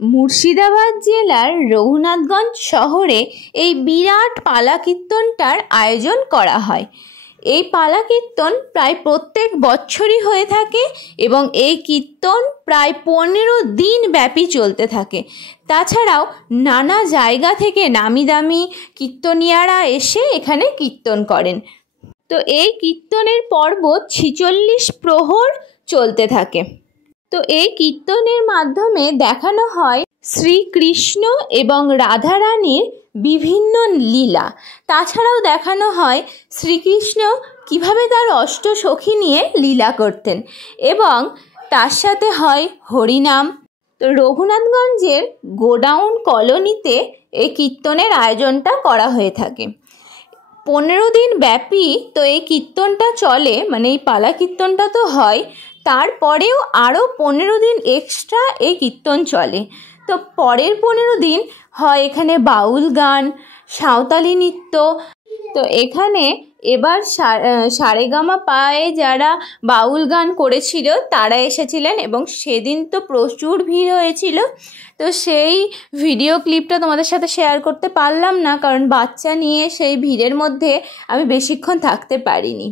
মুর্শিদাবাদ জেলার রঘুনাথগঞ্জ শহরে এই বিরাট পালা কীর্তনটার আয়োজন করা হয়। এই পালা কীর্তন প্রায় প্রত্যেক বছরই হয়ে থাকে এবং এই কীর্তন প্রায় 15 দিন ব্যাপী চলতে থাকে। তাছাড়াও নানা জায়গা থেকে নামি দামি কীর্তনিয়ারা এসে এখানে কীর্তন করেন। তো এই কীর্তনের পর্ব 46 প্রহর চলতে থাকে। তো এই কীর্তনের মাধ্যমে দেখানো হয় শ্রীকৃষ্ণ এবং রাধারানীর বিভিন্ন লীলা। তাছাড়াও দেখানো হয় শ্রীকৃষ্ণ কিভাবে তার অষ্টসখী নিয়ে লীলা করতেন এবং তার সাথে হয় হরিনাম। তো রঘুনাথগঞ্জের গোডাউন কলোনিতে এই কীর্তনের আয়োজনটা করা হয়ে থাকে। 15 দিন ব্যাপী তো এই কীর্তনটা চলে, মানে এই পালা কীর্তনটা তো হয়, তারপরেও আরও 15 দিন এক্সট্রা এই কীর্তন চলে। তো পরের 15 দিন হয় এখানে বাউল গান, সাঁওতালি নৃত্য। তো এখানে এবার সারেগামা পায়ে যারা বাউল গান করেছিল তারা এসেছিলেন এবং সেদিন তো প্রচুর ভিড় হয়েছিল। তো সেই ভিডিও ক্লিপটা তোমাদের সাথে শেয়ার করতে পারলাম না, কারণ বাচ্চা নিয়ে সেই ভিড়ের মধ্যে আমি বেশিক্ষণ থাকতে পারিনি।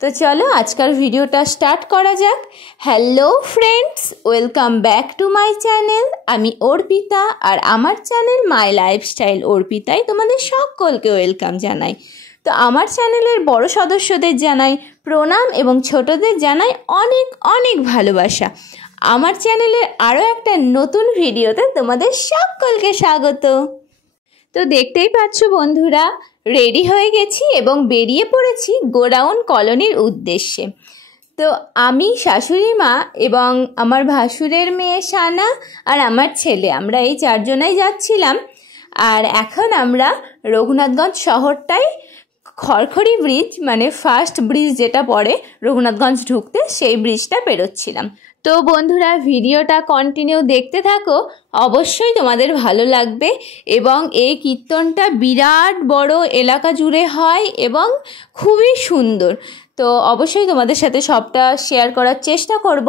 তো চলো আজকাল ভিডিওটা স্টার্ট করা যাক। Hello friends, welcome back to my channel. আমি অর্পিতা আর আমার চ্যানেল মাই লাইফস্টাইল অর্পিতায় তোমাদের সকলকে ওয়েলকাম জানাই। তো আমার চ্যানেলের বড় সদস্যদের জানাই প্রণাম এবং ছোটদের জানাই অনেক অনেক ভালোবাসা। আমার চ্যানেলের আরও একটা নতুন ভিডিওতে তোমাদের সকলকে স্বাগত। তো দেখতেই পাচ্ছ বন্ধুরা, রেডি হয়ে গেছি এবং বেরিয়ে পড়েছি গোডাউন কলোনির উদ্দেশ্যে। তো আমি, শাশুড়ি মা এবং আমার ভাসুরের মেয়ে সানা আর আমার ছেলে, আমরা এই 4 জনাই যাচ্ছিলাম। আর এখন আমরা রঘুনাথগঞ্জ শহরটায় খড়খড়ি ব্রিজ, মানে ফার্স্ট ব্রিজ যেটা পড়ে রঘুনাথগঞ্জ ঢুকতে, সেই ব্রিজটা পেরোচ্ছিলাম। তো বন্ধুরা ভিডিওটা কন্টিনিউ দেখতে থাকো, অবশ্যই তোমাদের ভালো লাগবে। এবং এই কীর্তনটা বিরাট বড় এলাকা জুড়ে হয় এবং খুবই সুন্দর। তো অবশ্যই তোমাদের সাথে সবটা শেয়ার করার চেষ্টা করব।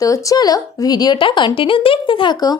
তো চলো ভিডিওটা কন্টিনিউ দেখতে থাকো।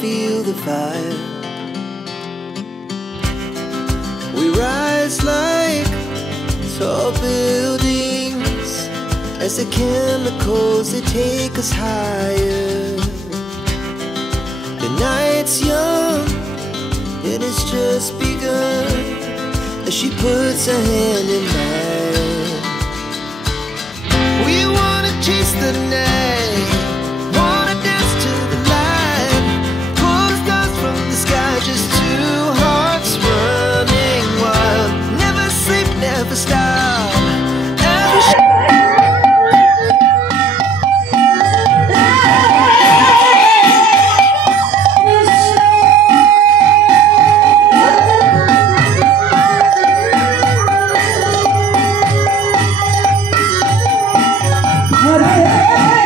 feel the fire. We rise like tall buildings as the chemicals, they take us higher. The night's young and it's just begun as she puts her hand in mine. We wanna chase the night, wanna dance to the light, pull the stars from the sky, just two hearts running wild. Never sleep, never stop. Hey!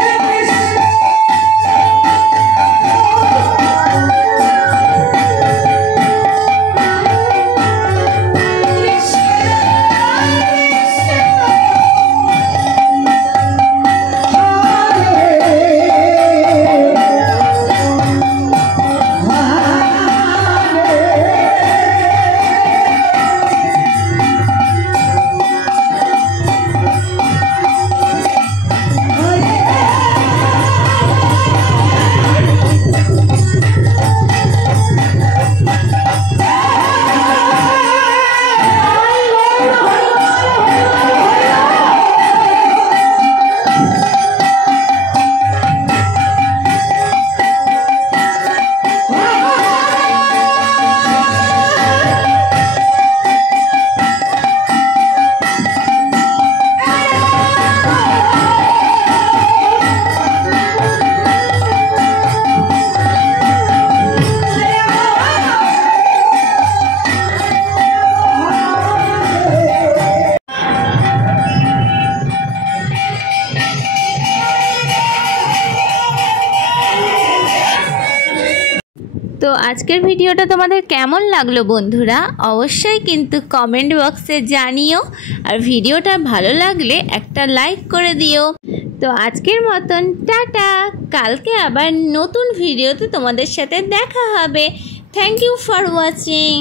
আজকের ভিডিওটা তোমাদের কেমন লাগলো বন্ধুরা, অবশ্যই কিন্তু comment বক্সে জানিও। আর ভিডিওটা ভালো লাগলে একটা লাইক করে দিও। তো আজকের মতন টাটা, কালকে আবার নতুন ভিডিওতে তোমাদের সাথে দেখা হবে। Thank you for watching.